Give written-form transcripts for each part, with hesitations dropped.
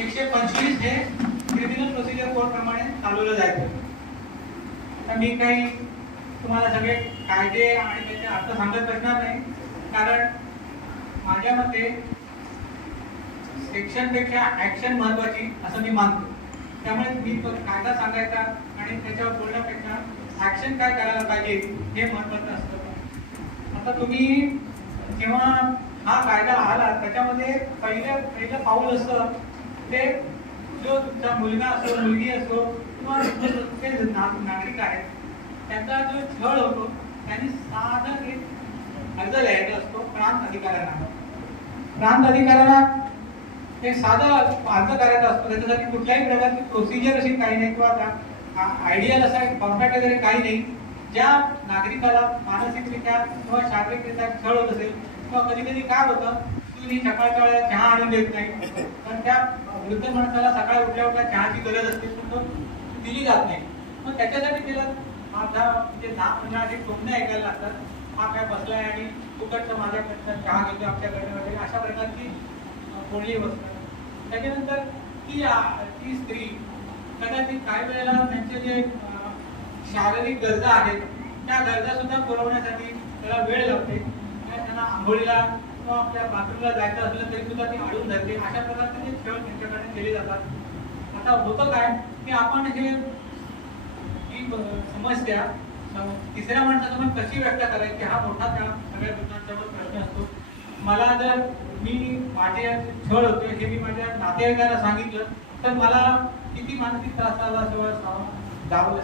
125 हे criminal procedure code प्रमाणे चालवलं जायचं. आता मी काही तुम्हाला सगळे कायदे आणि त्याचे अर्थ सांगत बसणार नाही, कारण माझ्या मते सेक्शनपेक्षा ऍक्शन महत्वाची असं मी मानतो. त्यामुळे मी तो कायदा सांगायचा आणि त्याच्यावर बोलण्यापेक्षा ऍक्शन काय करायला पाहिजे हे महत्वाचं असतं. आता तुम्ही जेव्हा हा कायदा आला त्याच्यामध्ये पहिलं पाऊल असतं ते जो तुमचा मुलगा असो मुलगी असो किंवा नागरिक आहेत त्यांचा जो छळ होतो त्यांनी साधं एक अर्ज लिहायचा असतो प्रांत अधिकाऱ्यांना. प्रांत अधिकाऱ्यांना एक साधा अर्ज करायचा असतो. त्याच्यासाठी कुठल्याही प्रकारची प्रोसिजर अशी काही नाही किंवा आयडियल असा एक फॉर्मॅट वगैरे काही नाही. ज्या नागरिकाला मानसिकरित्या किंवा शारीरिकरित्या छळ होत असेल किंवा कधी कधी काय होतं तुम्ही सकाळच्या वेळेला चहा आणून देत नाही, कारण त्या वृद्ध माणसाला सकाळी उठल्या चहाची गरज असते पण तो दिली जात नाही. मग त्याच्यासाठी तिला माझा म्हणजे 10-15 असे टोमणे ऐकायला लागतात. हा काय बसलाय आणि फुकटचं माझ्याकडचं चहा घेतो आमच्याकडे वगैरे अशा प्रकारची बोलणी बसतात. त्याच्यानंतर ती स्त्री कदाचित काही वेळेला त्यांचे जे शारीरिक गरजा आहेत त्या गरजा सुद्धा पुरवण्यासाठी त्याला वेळ लागते. त्यांना आंघोळीला किंवा आपल्या बाथरूमला जायचं असलं तरी सुद्धा ती अडून धरते. अशा प्रकारचे जे खेळ त्यांच्याकडे केले जातात. आता होतं काय की आपण ही समस्या तिसऱ्या माणसासमोर कशी व्यक्त करायची हा मोठा त्या सगळ्या लोकांच्यावर प्रश्न असतो. मला जर मी माझे छळ होते हे मी माझ्या नातेवाईकांना सांगितलं तर मला किती मानसिक त्रासाला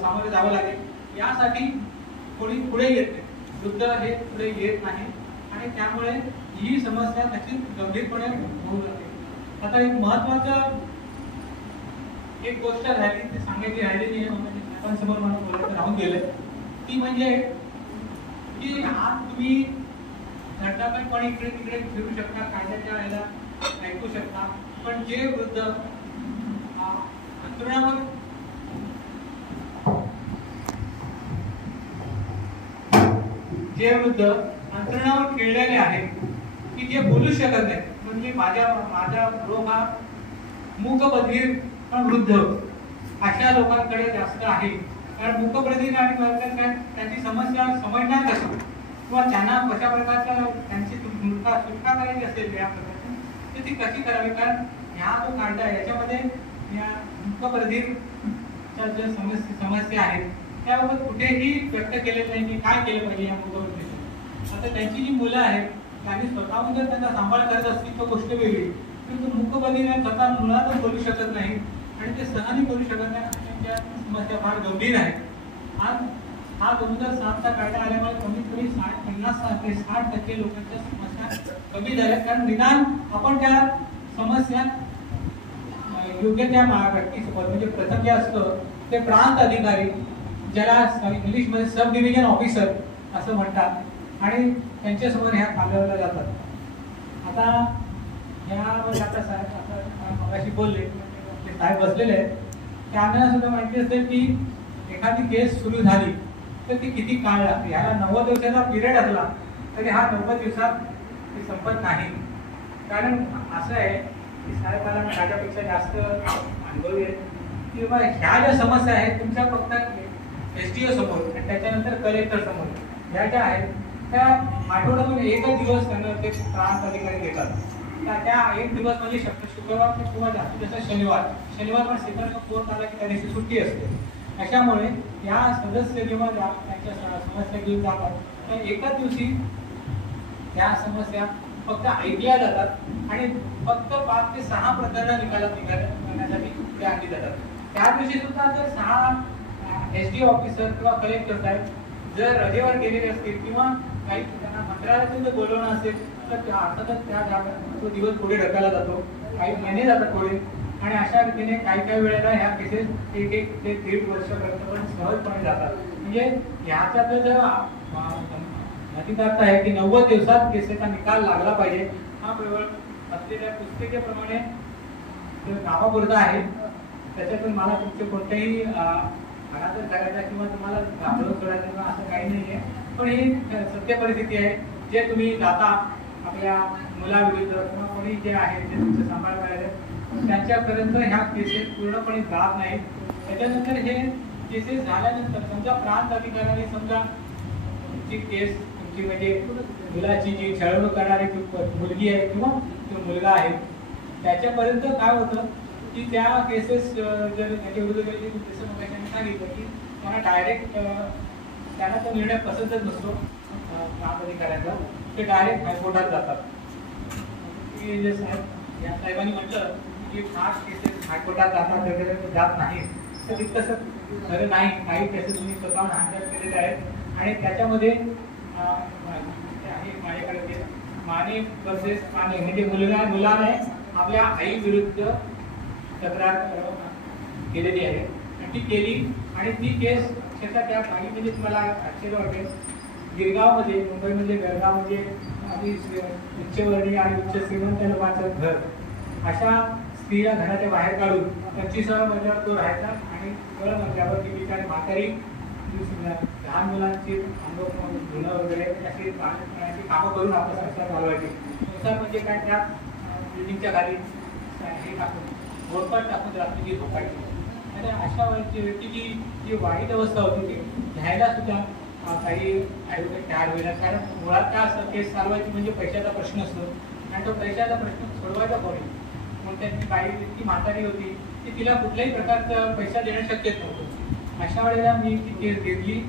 सामोरे जावं लागेल यासाठी कोणी पुढे येत नाही. वृद्ध हे पुढे येत नाही आणि त्यामुळे ही समस्या नक्कीच गंभीरपणे होऊ लागते. आता एक महत्वाचं एक गोष्ट राहिली ती सांगायची राहिलेली आहे आपण समोर मला बोलायचं राहून गेलंय ती म्हणजे की आज तुम्ही झटपटपणे इकडे तिकडे फिरू शकता, कायद्याच्या वेळेला ऐकू शकता, पण जे वृद्ध अंतरुणावर खेळलेले आहेत की जे बोलू शकत नाही, म्हणजे माझा रोग हा मूकबधीर पण वृद्ध अशा लोकांकडे जास्त आहे. कारण मूकबधीर आणि त्यांची समस्या समजणार कसं किंवा त्यांना कशा प्रकारच्या त्यांची सुटका करायची असेल या प्रकारची ती कशी करावी. कारण ह्या जो कायदा आहे याच्यामध्ये या मूकबधीरच्या ज्या समस्या आहेत त्याबाबत कुठेही व्यक्त केलेलं नाही की काय केलं पाहिजे या मूकबधीर. आता त्यांची जी मुलं आहेत त्यांनी स्वतःहून जर त्यांचा सांभाळ करत असतील तर गोष्ट वेगळी, परंतु मूकबधीर स्वतः मुळातच बोलू शकत नाही आणि ते सहनही करू शकत नाही. त्यांच्या समस्या फार गंभीर आहे. आज हा 2007चा कायदा आल्यामुळे कमीत कमी 50 ते 60% लोकांच्या समस्या कमी झाल्या. कारण निदान आपण त्या समस्या योग्य त्या व्यक्तीसोबत म्हणजे प्रथम जे असतं ते प्रांत अधिकारी ज्याला इंग्लिशमध्ये सब डिव्हिजन ऑफिसर असं म्हणतात आणि त्यांच्यासमोर ह्या चालवल्या जातात. आता ह्यावर आता साहेब मगाशी बोलले साहेब बसलेले आहेत त्यांना सुद्धा माहिती असेल की एखादी केस सुरू झाली तर ती किती काळ लागते. ह्याला 90 दिवसाचा पिरियड असला तरी हा 90 दिवसात ते संपत नाही. कारण असं आहे की साहेबाला माझ्यापेक्षा जास्त अनुभवी आहे की बाबा ह्या ज्या समस्या आहेत तुमच्या फक्त SDO समोर आणि त्याच्यानंतर कलेक्टर समोर ह्या ज्या आहेत त्या आठवड्यातून एकच दिवस त्यांना ते प्रांत अधिकारी देतात. त्या एक दिवस म्हणजे शुक्रवार किंवा जास्तीत जास्त शनिवार पण सेपरेट कोर्ट आला की त्या दिवशी सुट्टी असते. अशामुळे या सदस्य जेव्हा त्यांच्या समस्या घेऊन जातात तर एकाच दिवशी त्या समस्या फक्त ऐकल्या जातात आणि फक्त 5 ते 6 प्रकरणं निकालात निघण्यासाठी पुढे आणली जातात. त्या दिवशी सुद्धा जर 6 SDO ऑफिसर किंवा कलेक्टर साहेब जर रजेवर गेलेले असतील किंवा काही त्यांना मंत्रालयातून जर बोलवणं असेल तर अर्थातच त्या तो दिवस पुढे ढकलला जातो. काही महिने जातात पुढे आणि अशा रीतीने काही वेळेला ह्या केसेस 1 ते 1.5 वर्षापर्यंत पण सहजपणे जातात. म्हणजे ह्याचा जो अधिकार आहे की 90 दिवसात केसेसचा निकाल लागला पाहिजे हा केवळ असलेल्या पुस्तिकेप्रमाणे नावापुरता आहे. त्याच्यातून मला तुमचे कोणत्याही अनादर करायचा किंवा तुम्हाला घाबरवून सोडायचं किंवा असं काही नाही आहे. पण ही सत्य परिस्थिती आहे. जे तुम्ही जाता आपल्या मुलाविरुद्ध किंवा कोणी जे आहे ते तुमचं सांभाळ करायचं त्यांच्यापर्यंत ह्या केसेस पूर्णपणे जात नाहीत. त्याच्यानंतर हे केसेस झाल्यानंतर समजा प्रांत अधिकाऱ्याने समजा तुमची केस तुमची म्हणजे मुलाची जी छळवणूक करणारी मुलगी आहे किंवा तो मुलगा आहे त्याच्यापर्यंत काय होतं की त्या केसेस जर त्याच्या विरुद्ध सांगितलं की त्यांना डायरेक्ट त्यांना तो निर्णय पसंतच नसतो प्रांत अधिकाऱ्यांचा, ते डायरेक्ट हायकोर्टात जातात. की जे साहेब या साहेबांनी म्हटलं की 5 केसेस हायकोर्टात जातात वगैरे जात नाही, तर तितकंसं खरं नाही. काही केसेस तुम्ही स्वतःहून हँडल केलेले आहेत आणि त्याच्यामध्ये आहे माझ्याकडे माने वर्सेस माने म्हणजे मुलाने आपल्या आई विरुद्ध तक्रार केलेली आहे आणि ती केली आणि ती केस अक्षरशः त्या काही म्हणजे तुम्हाला आश्चर्य वाटेल गिरगावमध्ये मुंबईमध्ये बेळगाव म्हणजे आधी उच्चवर्णीय आणि उच्च श्रीमंत लोकांचं घर अशा स्त्रीला घराच्या बाहेर काढून 25व्या मजल्यावर तो राहायचा आणि कळ मजल्यावर ती बिचारी म्हातारी लहान मुलांची धुणं वगैरे अशी कामं करून आपला संसार चालवायची. संसार म्हणजे काय त्या बिल्डिंगच्या खाली हे टाकून गोडपाट टाकून रात्रीची झोपायची आणि अशा व्यक्तीची जी वाईट अवस्था होती ती घ्यायला सुद्धा काही ॲडव्होकेट तयार होईल. कारण मुळात त्या केस चालवायची म्हणजे पैशाचा प्रश्न असतो आणि तो पैशाचा प्रश्न सोडवायचा कोणी म्हणून त्यांची बाई इतकी म्हातारी होती की तिला कुठल्याही प्रकारचा पैसा देणं शक्यच नव्हतं. अशा वेळेला मी ती केस घेतली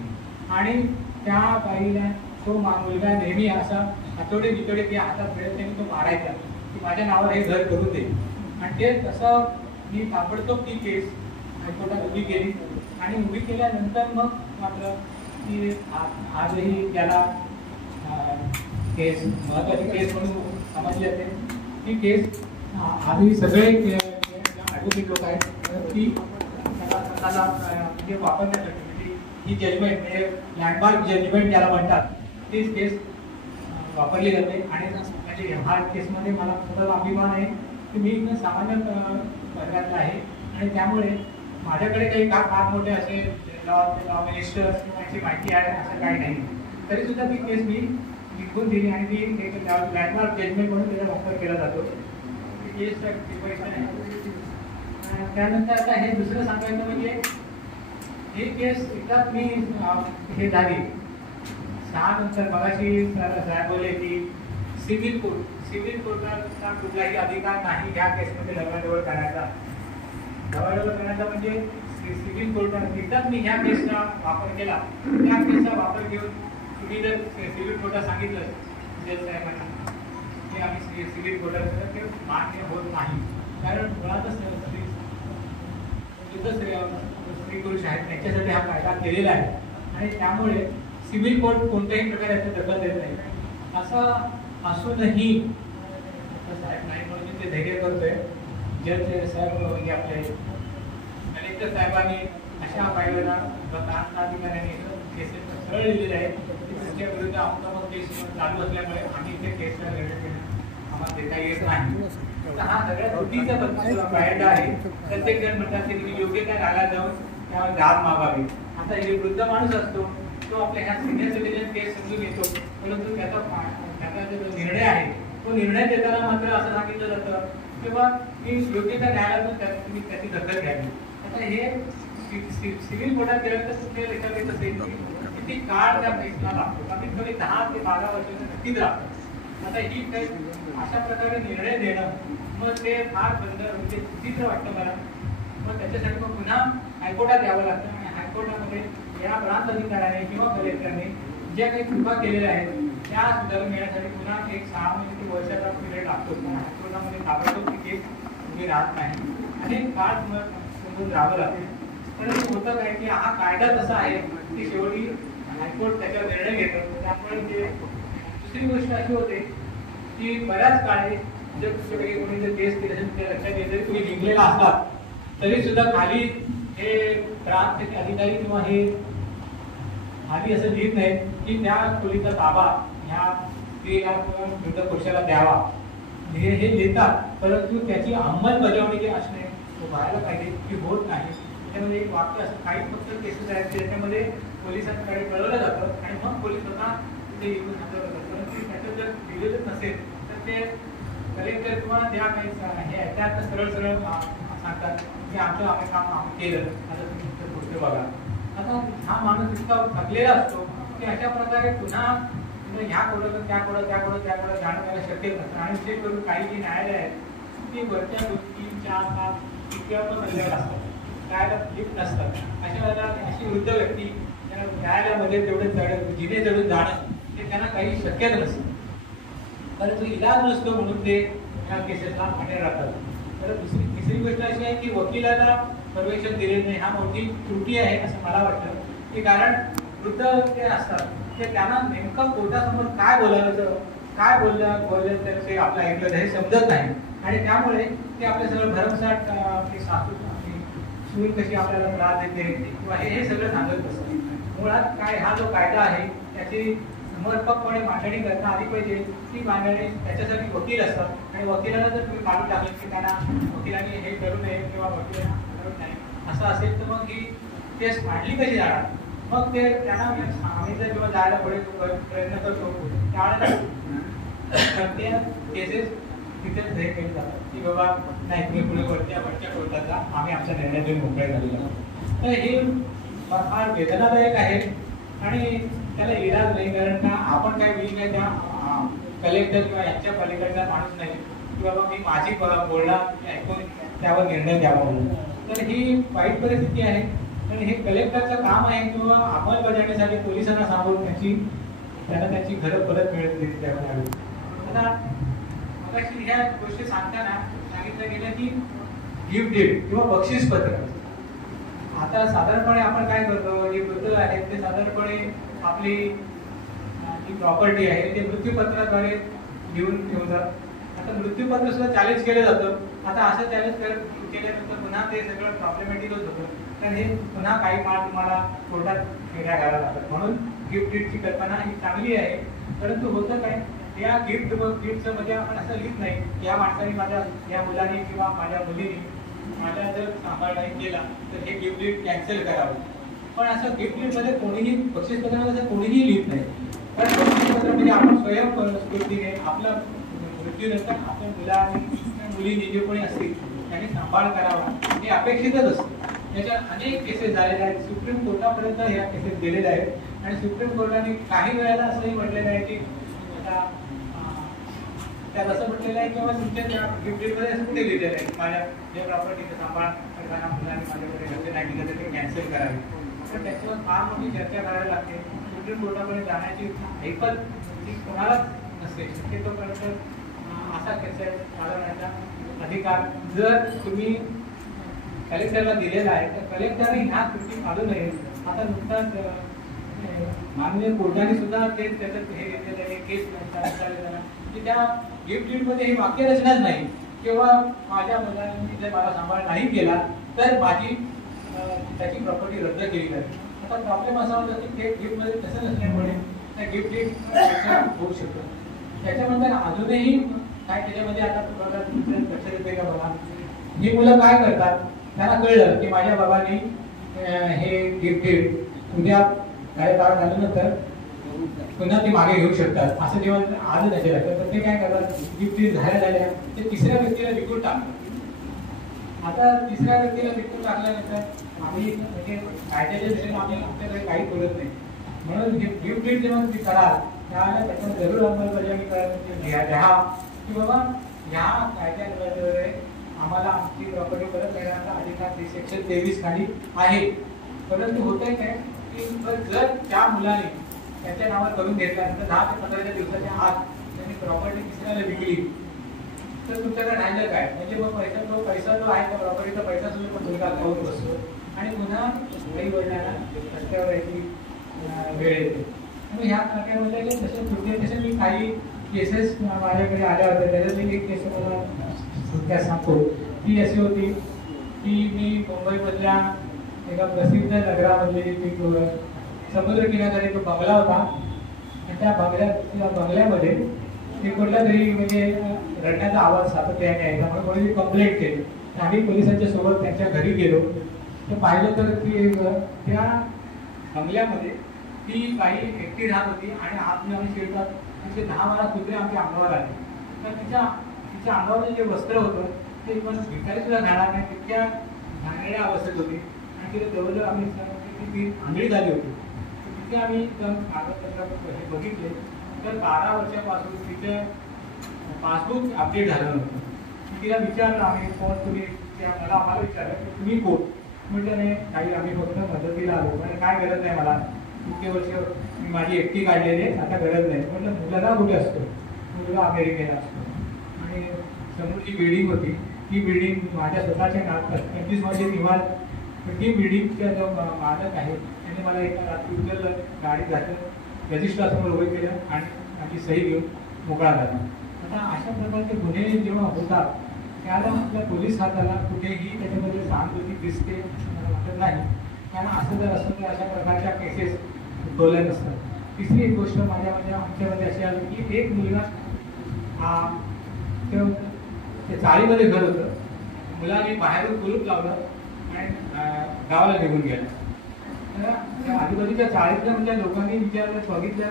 आणि त्या बाईला तो मुलगा नेहमी असा हातोडे बितोडे ते हातात मिळत नाही तो मारायचा की माझ्या नावावर हे घर करून दे आणि ते तसं मी ताबडतोब ती केस हायकोर्टात उभी केली आणि उभी केल्यानंतर मग मात्र की आजही त्याला केस महत्त्वाची केस म्हणून समजली जाते. ती केस आधी सगळे ॲडव्होकेट लोक आहेत ती स्वतःला म्हणजे वापरण्यासाठी म्हणजे ही जजमेंट म्हणजे लँडमार्क जजमेंट ज्याला म्हणतात तीच केस वापरली जाते आणि म्हणजे ह्या केसमध्ये मला स्वतःला अभिमान आहे की मी एक सामान्य वर्गातला आहे आणि त्यामुळे माझ्याकडे काही फार मोठे असे लॉ मिनिस्टर याची माहिती आहे असं काही नाही. तरीसुद्धा ती केस मी जिंकून दिली आणि ती एक लँडमार्क जजमेंट म्हणून त्याचा वापर केला जातो. केस पैसा नाही. त्यानंतर आता हे दुसरं सांगायचं म्हणजे ही केस एकदाच मी हे झाली 6 नंतर मगाशी साहेब बोलले की सिव्हिल कोर्टाचा कुठलाही अधिकार नाही ह्या केसमध्ये ढवळाढवळ करायचा. ढवळाढवळ करण्याचा म्हणजे सिव्हिल कोर्टात एकदाच मी ह्या केसचा वापर केला. त्या केसचा वापर घेऊन तुम्ही जर सिव्हिल कोर्टात सांगितलं जज साहेबांना की आम्ही सिव्हिल कोर्टात ते मान्य होत नाही. कारण मुळातच स्त्री पुरुष आहेत त्यांच्यासाठी हा कायदा केलेला आहे आणि त्यामुळे सिव्हिल कोर्ट कोणत्याही प्रकारे याचा दखल देत नाही. असं असूनही साहेब नाही म्हणून ते धैर्य करतोय. जज साहेब म्हणजे आपले कलेक्टर साहेबांनी अशा पायऱ्यांना प्रांत अधिकाऱ्यांनी केसेस सरळ लिहिलेले आहे की त्यांच्या विरुद्ध आमचा केस चालू असल्यामुळे आम्ही इथे केसला निर्णय आम्हाला देता येत नाही. हा सगळ्यात चुकीचा पायंडा आहे. प्रत्येक जण म्हणतात की तुम्ही योग्य त्या न्यायालयात जाऊन त्यावर दाद मागावी. आता हे वृद्ध माणूस असतो तो आपल्या ह्या सिनियर सिटीजन केस समजून येतो परंतु त्याचा जो निर्णय आहे तो निर्णय देताना मात्र असं सांगितलं जातं किंवा की योग्य त्या न्यायालयातून तुम्ही त्याची दखल घ्यावी. आता हे सिव्हिल कोर्टात गेलं तर कुठल्या लेखा येत असेल किती काळ त्या केसला लागतो कमीत कमी 10 ते 12 वर्ष नक्कीच लागतो. आता ही काही अशा प्रकारे निर्णय देणं मग ते फार बंद म्हणजे चुकीचं वाटतं मला. मग त्याच्यासाठी मग पुन्हा हायकोर्टात यावं लागतं आणि हायकोर्टामध्ये या प्रांत अधिकाऱ्याने किंवा कलेक्टरने ज्या काही चुका केलेल्या आहेत त्या सुधारून घेण्यासाठी पुन्हा एक 6 महिने ते वर्षाचा पिरियड लागतो. हायकोर्टामध्ये ताबडतोब ती केस उभी राहत नाही आणि काळ समजून राहावं लागते. परंतु होतं काय की हा कायदा तसा आहे की शेवटी हायकोर्ट त्याच्यावर निर्णय घेतं. त्यामुळे ते दुसरी गोष्ट अशी होते की बऱ्याच काळी जर कोणी जर केस केले असेल ते लक्षात घेतले तुम्ही जिंकलेला असतात तरी सुद्धा खाली हे प्रांत अधिकारी किंवा हे खाली असं लिहित नाही की त्या खोलीचा ताबा ह्या स्त्रीला किंवा वृद्ध पुरुषाला द्यावा. हे लिहितात परंतु त्याची अंमलबजावणी जी असणे तो व्हायला पाहिजे ती होत नाही. त्याच्यामध्ये एक वाक्य असतं काही फक्त केसेस आहेत त्याच्यामध्ये पोलिसांकडे कळवलं जातं आणि मग पोलीस स्वतः ते लिहून हजर होतात. परंतु त्याच्यात जर लिहिलेलंच नसेल तर ते कलेक्टर तुम्हाला द्या काही हे त्यात सरळ सरळ सांगतात की आम्ही काम आम्ही केलं, आता तुम्ही पुढचं बघा. आता हा माणूस इतका थकलेला असतो की अशा प्रकारे पुन्हा ह्या कोडं त्या कोडं जाणं त्याला शक्य नसतं. आणि विशेष करून काही जी न्यायालय आहेत ती वरच्या 2-3-4-5 इतक्यावर सगळ्या असतात, न्यायालयात लिफ्ट नसतात. अशा वेळेला अशी वृद्ध व्यक्ती न्यायालयामध्ये तेवढे जिने चढून जाणं ते त्यांना काही शक्यच नसतं. परंतु इलाज नसतो म्हणून ते ह्या केसेसला बाहेर राहतात. तर तिसरी गोष्ट अशी आहे की वकिलाला परमिशन दिले नाही, हा मोठी त्रुटी आहे असं मला वाटतं. की कारण वृद्ध ते असतात ते त्यांना नेमकं कोर्टासमोर काय बोलायचं, काय बोललं तर ते आपलं ऐकलं हे समजत नाही. आणि त्यामुळे ते आपल्या सगळं भरमसाठ की सासू सून कशी आपल्याला त्रास देते किंवा हे सगळं सांगत असतं. मुळात काय हा जो कायदा आहे त्याची समर्पकपणे मांडणी करणं आली पाहिजे. ती मांडणी त्याच्यासाठी वकील असतात आणि वकिलाला जर तुम्ही काढून टाकलं की त्यांना वकिलांनी हे करू नये किंवा वकिलांना करू नये असं असेल तर मग ही केस मांडली कशी जाणार. मग ते त्यांना आम्ही जर जेव्हा जायला पुढे प्रयत्न करतो त्यावेळेला ते केसेस तिथेच हे केले जातात की बाबा नाही तुम्ही पुढे वरच्या कोर्टात जा, आम्ही आमचा निर्णय देऊन मोकळे झालेला. तर हे फार वेदनादायक आहे आणि त्याला इलाज नाही. कारण का आपण काय मी काय त्या कलेक्टर किंवा यांच्या पलीकडचा माणूस नाही की बाबा मी माझी बोलणं ऐकून त्यावर निर्णय द्यावा म्हणून. तर ही वाईट परिस्थिती आहे. आणि हे कलेक्टरचं काम आहे किंवा अंमलबजावणीसाठी पोलिसांना सांगून त्यांना त्यांची घरं परत मिळत द्यावी लागेल. आता मगाशी ह्या गोष्टी सांगताना सांगितलं गेलं की गिफ्ट डीड किंवा बक्षीस पत्र. आता साधारणपणे आपण काय करतो, जे वृद्ध आहेत ते साधारणपणे आपली जी प्रॉपर्टी आहे ते मृत्यूपत्राद्वारे लिहून ठेवतात. आता मृत्यूपत्र सुद्धा चॅलेंज केलं जातं. आता असं चॅलेंज केल्यानंतर पुन्हा ते सगळं प्रॉब्लेमॅटिकच होतं. कारण हे पुन्हा काही काळ तुम्हाला कोर्टात फेऱ्या घालायला लागतात. म्हणून गिफ्ट डीडची कल्पना ही चांगली आहे. परंतु होतं काय, या गिफ्टचं म्हणजे आपण असं लिहित नाही या माणसाने या मुलाने किंवा माझ्या मुलीने माझ्या जर सांभाळ नाही केला तर हे गिफ्ट डीड कॅन्सल करावं. पण असं गिफ्ट डीडमध्ये कोणीही बक्षीसपत्रामध्ये असं कोणीही लिहित नाही. कारण बक्षीसपत्र म्हणजे आपण स्वयंस्फूर्तीने आपला मृत्यूनंतर आपल्या मुलाने मुलीने जे कोणी असतील त्यांनी सांभाळ करावा हे अपेक्षितच असतं. याच्यात अनेक केसेस झालेल्या आहेत. सुप्रीम कोर्टापर्यंत ह्या केसेस गेलेल्या आहेत आणि सुप्रीम कोर्टाने काही वेळेला असंही म्हटलेलं आहे की त्यात असं म्हटलेलं आहे किंवा तुमच्या त्या गिफ्ट डीडमध्ये असं कुठे लिहिलेलं आहे माझ्या जे प्रॉपर्टीचं सांभाळ करताना मुलांनी माझ्याकडे लक्ष नाही दिलं तर ते कॅन्सल करावे. पण त्याच्यावर फार मोठी चर्चा करायला लागते. सुप्रीम कोर्टाकडे जाण्याची ऐपत ती कोणालाच नसते. शक्यतोपर्यंत असा केस चालवण्याचा अधिकार जर तुम्ही कलेक्टरला दिलेला आहे तर कलेक्टरने ह्या त्रुटी काढू नये. आता नुकताच माननीय कोर्टाने सुद्धा ते त्याच्यात हे घेतलेलं आहे केस की त्या गिफ्ट डीडमध्ये ही वाक्यरचनाच नाही किंवा माझ्या मुलांनी जर मला सांभाळ नाही केला तर माझी त्याची प्रॉपर्टी रद्द केली जाईल. आता प्रॉब्लेम असा होता की ते गिफ्टमध्ये तसं नसल्यामुळे त्या गिफ्ट डीड होऊ शकतं. त्याच्यानंतर अजूनही काय त्याच्यामध्ये आता तुम्हाला लक्षात येते का बघा, ही मुलं काय करतात त्यांना कळलं की माझ्या बाबांनी हे गिफ्ट डीड उद्या कार्यकाळ झाल्यानंतर पुन्हा ते मागे घेऊ शकतात असं जेव्हा आलं त्याच्या लक्षात तर ते काय करतात गिफ्ट डीड झाल्या ते तिसऱ्या व्यक्तीला विकून टाकतात. आता तिसऱ्या व्यक्तीला विकून टाकल्यानंतर आम्ही म्हणजे कायद्याच्या दृष्टीने आम्ही आमच्याकडे काही बोलत नाही. म्हणून गिफ्ट डीड जेव्हा तुम्ही कराल त्यावेळेला त्याच्यावर जरूर अंमलबजावणी घ्या की बाबा ह्या कायद्याद्वारे आम्हाला आमची प्रॉपर्टी परत मिळण्याचा अधिकार सेक्शन 23 खाली आहे. परंतु होतंय काय की जर त्या मुलाने त्याच्या नावावर करून घेतल्यानंतर 10 ते 15 दिवसाच्या आत त्यांनी प्रॉपर्टी तिसऱ्याला विकली तर तुमच्याकडे राहिलं काय, म्हणजे मग पैसा जो आहे त्या प्रॉपर्टीचा पैसा सुद्धा तुमच्या खाऊन बसतो आणि पुन्हा आई वडिलांना रस्त्यावर यायची वेळ येते. आणि ह्या प्रकारामध्ये तसे मी काही केसेस माझ्याकडे आल्या होत्या. त्याच्यातली एक केस मला सुट्ट्या सांगतो. ती अशी होती की मी मुंबईमधल्या एका प्रसिद्ध नगरामधली एक समुद्रकिनाऱ्याचा एक बंगला होता आणि त्या बंगल्यामध्ये ते कुठल्या तरी म्हणजे रडण्याचा आवाज सातत्याने यायचा. म्हणून कोणी कंप्लेंट केली. आम्ही पोलिसांच्या सोबत त्यांच्या घरी गेलो तर पाहिलं तर की त्या बंगल्यामध्ये ती बाई एकटी राहत होती आणि आतमध्ये आम्ही शिरतात तिथे 10-12 कुत्रे आमच्या अंगावर आले. तर तिच्या अंगावर जे वस्त्र होतं ते पण भिकारी सुद्धा घालणार नाही, तितक्या घाणेरड्या अवस्थेत होती. आणि तिला जवळजवळ आम्ही ती आंधळी झाली होती. तिथे आम्ही कागदपत्र हे बघितले तर 12 वर्षापासून तिचं पासबुक अपडेट झालं नव्हतं. तिला विचारलं आम्ही, कोण तुम्ही? मला आम्हाला विचारलं की तुम्ही कोण? म्हटलं नाही काही, आम्ही फक्त मदतीला आलो. म्हणजे काय गरज नाही मला, इतके वर्ष मी माझी एकटी काढलेली आहे, आता गरज नाही. म्हटलं मुलगा कुठे असतो? मुलगा अमेरिकेला असतो. आणि समोरची बिल्डिंग होती, ती बिल्डिंग माझ्या स्वतःच्या नावात 25 वर्षे निवाल. ती बिल्डिंगचा जो मालक आहे त्याने मला एका रात्री उचललं, गाडीत घातलं, रजिस्ट्रारसमोर उभे केलं आणि माझी सही घेऊन मोकळा झाला. आता अशा प्रकारचे गुन्हे जेव्हा होतात त्याला आपल्या पोलीस हाताला कुठेही त्याच्यामध्ये सहानुभूती दिसते मला वाटत नाही. कारण असं जर असं तर अशा प्रकारच्या केसेस उद्भवल्या नसतात. तिसरी एक गोष्ट आमच्यामध्ये अशी आली की एक मुलगा ते चाळीमध्ये घर होतं, मुलाने बाहेरून कुलूप लावलं आणि गावाला निघून गेला. तर त्या आजूबाजूच्या चाळीतल्या म्हणजे लोकांनी विचारलं, बघितलं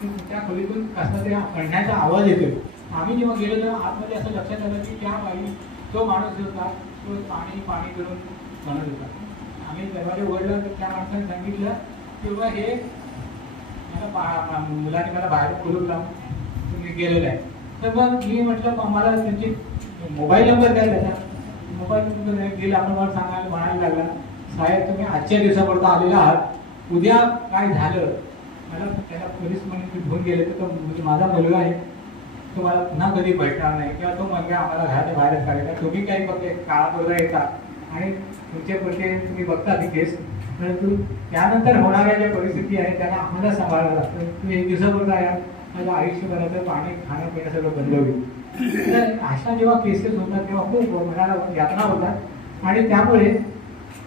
की त्या खोलीतून कसा तरी पडण्याचा आवाज येतोय. आम्ही जेव्हा गेलो तेव्हा आतमध्ये असं लक्षात आलं की त्या बाई तो माणूस होता तो पाणी पाणी करून म्हणत होता. आम्ही दरवाजे उघडलं तर त्या माणसाने सांगितलं की बाबा हे मला मुलाने मला बाहेर कुलूप लावून तुम्ही गेलेलं आहे. तर मग मी म्हटलं मला त्यांची मोबाईल नंबर द्या, त्याचा मोबाईल नंबर दिला. आपण मला म्हणायला लागला, साहेब तुम्ही आजच्या दिवसापर्यंत आलेला आहात, उद्या काय झालं मला त्याला पोलीस म्हणून घेऊन गेले तर माझा मुलगा आहे, तुम्हाला पुन्हा कधी भेटणार नाही किंवा तो मुलगा आम्हाला घराच्या बाहेरच काढायचा. तुम्ही काही फक्त काळापूर्वी येतात आणि तुमचे पुढचे तुम्ही बघता ती केस, परंतु त्यानंतर होणाऱ्या ज्या परिस्थिती आहे त्यांना आम्हाला सांभाळावं लागतं. तुम्ही एक दिवसापूर्वी आहे माझं आयुष्यभराचं पाणी खाणं पिणं सगळं बंद होईल. तर अशा जेव्हा केसेस होतात तेव्हा खूप मनाला यातना होतात आणि त्यामुळे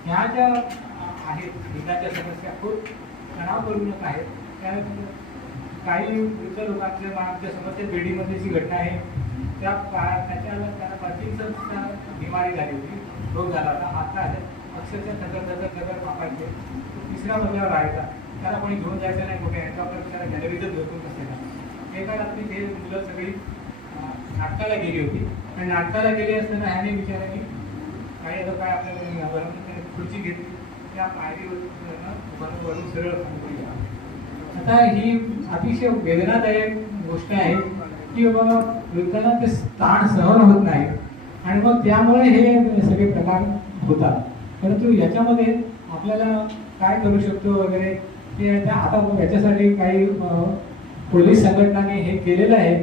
ह्या ज्या आहेत ठिकाणच्या समस्या खूप तणावपूर्ण आहेत. त्यानंतर काही वृद्ध लोकांच्या आमच्या समोरच्या बिल्डिंगमध्ये जी घटना आहे त्याला पार्किंगचा बिमारी झाली होती, रोग झाला होता. आता अक्षरशः नगर कापायचे. तो 3ऱ्या मजल्यावर राहायचा, त्याला कोणी घेऊन जायचं नाही कुठे, याचा त्याला गॅलरीतच झोपून बसायचा. एका रात्री ते मुलं सगळी नाटकाला गेली होती आणि नाटकाला गेली असताना ह्याने विचारलं की काही आता काय आपल्याला खुर्ची घेतली, त्या पायरीवर वरून सरळ सांगतो. आता ही अतिशय वेदनादायक गोष्ट आहे की बाबा वृद्धांना ते ताण सहन होत नाही आणि मग त्यामुळे हे सगळे प्रकार होतात. परंतु याच्यामध्ये आपल्याला काय करू शकतो वगैरे ते आता याच्यासाठी काही पोलीस संघटनांनी हे केलेलं आहे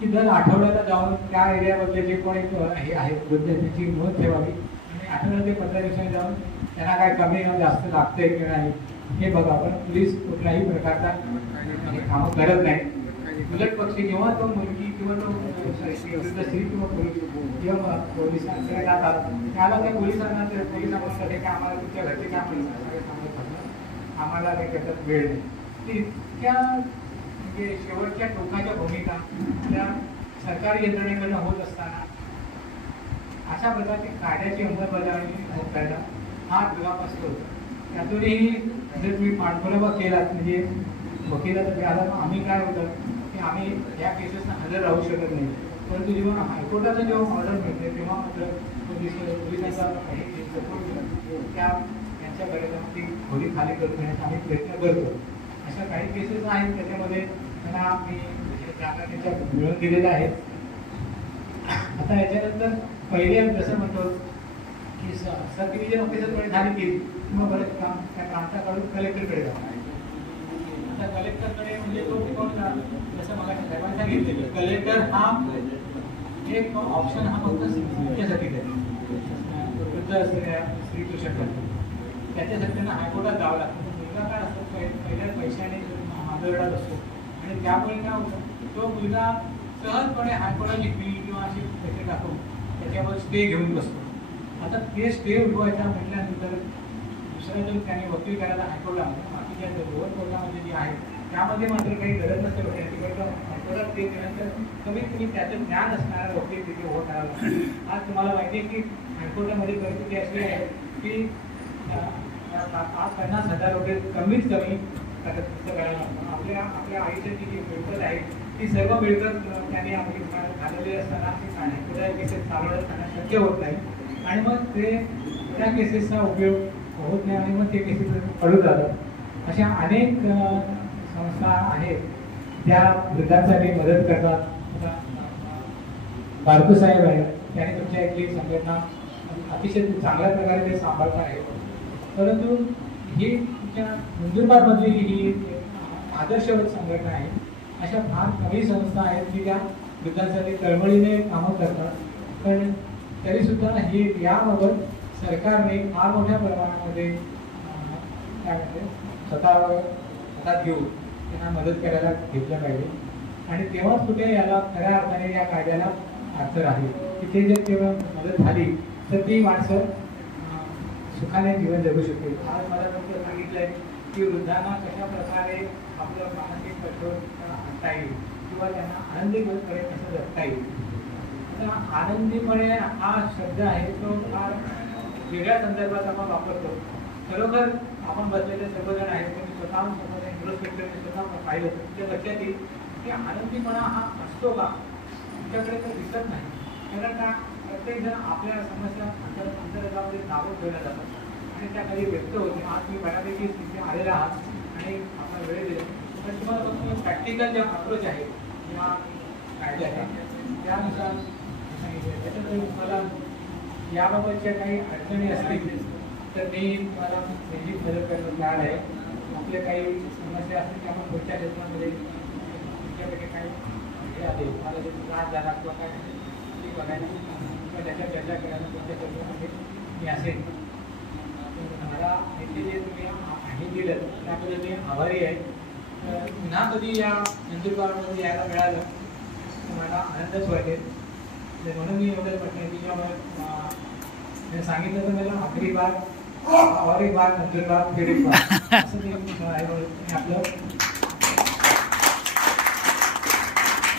की दर आठवड्याला जाऊन त्या एरियामधले जे कोणी हे आहेत वृद्ध त्यांची नोंद ठेवावी आणि आठवड्यात ते 15 दिवसांनी जाऊन त्यांना काय कमी जास्त लागतंय की नाही हे बघा. पण पोलीस कुठल्याही प्रकारचा कामं करत नाही. उलट पक्षी जेव्हा तो मुलगी किंवा तो स्त्री किंवा पोलिसांकडे जातात त्याला त्या पोलिसांना पोलिसांमध्ये की आम्हाला तुमच्या घरचे काम सांगत आम्हाला काही त्याच्यात वेळ नाही. इतक्या म्हणजे शेवटच्या टोकाच्या भूमिका त्या सरकारी यंत्रणेकडनं होत असताना अशा प्रकारची कायद्याची अंमलबजावणी करायला हा दुरापास्त होतो. त्यातूनही जर तुम्ही पाठपुरावा केलात म्हणजे वकिलाचा मिळाला तर आम्ही काय होतं की आम्ही या केसेसना हजर राहू शकत नाही. परंतु जेव्हा हायकोर्टाचा जेव्हा ऑर्डर मिळते तेव्हा मात्र पोलिसांचा सपोर्ट त्यांच्याकडे जाऊन ती खोली खाली करून घेण्याचा आम्ही प्रयत्न करतो. अशा काही केसेस आहेत त्याच्यामध्ये त्यांना आम्ही जागा त्यांच्या मिळवून दिलेल्या आहेत. आता याच्यानंतर पहिले जसं म्हणतो की सब डिव्हिजन ऑफिसरकडे झाली की मग बरेच काम त्या प्रांताकडून कलेक्टरकडे जावं. आता कलेक्टरकडे म्हणजे तो कोण जसं मला साहेबांनी सांगितले कलेक्टर हा एक ऑप्शन हा फक्त त्याच्यासाठी वृद्ध स्त्री पुरुषांसाठी त्याच्यासाठी त्यांना हायकोर्टात जावं लागतं. मुलगा काय असतो पहिल्या पैशाने आदरडात असतो आणि त्यामुळे काय होतं तो मुलगा सहजपणे हायकोर्टाची फी किंवा अशी पैसे टाकून त्याच्यावर स्टे घेऊन बसतो. आता ते स्टे उठवायचा म्हटल्यानंतर दुसरा जर त्याने वकील करायला हायकोर्टला बाकीच्या लोअर कोर्टामध्ये जे आहे त्यामध्ये मात्र काही गरज नसते वकिलांची. हायकोर्टात ते केल्यानंतर कमीत कमी त्याचं ज्ञान असणारा वकील तिथे उभं करायला लागतो. आज तुम्हाला माहिती आहे की हायकोर्टामध्ये परिस्थिती अशी आहे की 50,000 रुपये कमीत कमी कागदपत्र करायला लागतं. आपल्या आयुष्याची जी मिळकत आहे ती सर्व मिळकत त्यांनी आपली झालेली असताना पुढे केसेस चालवणं शक्य होत नाही आणि मग ते त्या केसेसचा उपयोग होत नाही आणि मग ते केसेस पडून जातात. अशा अनेक संस्था आहेत त्या वृद्धांसाठी मदत करतात. बारकू साहेब आहेत, त्याने तुमच्या इथली संघटना अतिशय चांगल्या प्रकारे ते सांभाळत आहेत. परंतु ही तुमच्या नंदुरबारमधली ही आदर्शवत संघटना आहे. अशा फार कमी संस्था आहेत की त्या वृद्धांसाठी तळमळीने कामं करतात. पण तरीसुद्धा ही याबाबत सरकारने फार मोठ्या प्रमाणामध्ये काय म्हणते स्वतः हातात घेऊन त्यांना मदत करायला घेतलं पाहिजे आणि तेव्हाच कुठे याला खऱ्या अर्थाने या कायद्याला अर्थ राहील. तिथे जर तेव्हा मदत झाली तर ती माणसं सुखाने जीवन जगू शकतील. आज मला फक्त सांगितलंय की वृद्धांना कशा प्रकारे आपलं मानसिक कठोर आणता येईल किंवा त्यांना आनंदीपणे कसं जगता येईल. आता आनंदीपणे हा शब्द आहे तो फार वेगळ्या संदर्भात आपण वापरतो. खरोखर आपण बसलेले सर्वजण आहेत तुम्ही स्वतः इंट्रोस्पेक्टिव्हली स्वतः पाहिलं तुमच्या लक्षात येईल की आनंदीपणा हा असतो का तुमच्याकडे तर दिसत नाही. कारण का प्रत्येकजण आपल्या समस्या अंतर्गतामध्ये दाबून ठेवल्या जातात आणि त्या काही व्यक्त होते. आज तुम्ही बऱ्यापैकी तिथे आलेला आहात आणि आपला वेळ दिला पण तुम्हाला फक्त प्रॅक्टिकल ज्या अप्रोच आहे किंवा कायदे आहेत त्यानुसार सांगितलं. त्याच्यामुळे तुम्हाला याबाबतच्या काही अडचणी असतील तर मी तुम्हाला नेहमीच मदत करायला तयार आहे. आपल्या काही समस्या असतील की आपण पुढच्या क्षेत्रामध्ये तुमच्यापैकी काही हे आहे मला जे त्रास झाला किंवा काय ते बघायला किंवा त्याच्या चर्चा करायला तुमच्या क्षेत्रामध्ये मी असेल. मला इथे जे तुम्ही हे दिलं त्याबद्दल मी आभारी आहे. पुन्हा कधी या नंदुरबारमध्ये यायला मिळालं तर मला आनंदच वाटेल. म्हणून मी एवढंच म्हटलं की जेव्हा सांगितलं तर मला आखरी बार और एक बार नंदुरबार फिर एक बार असं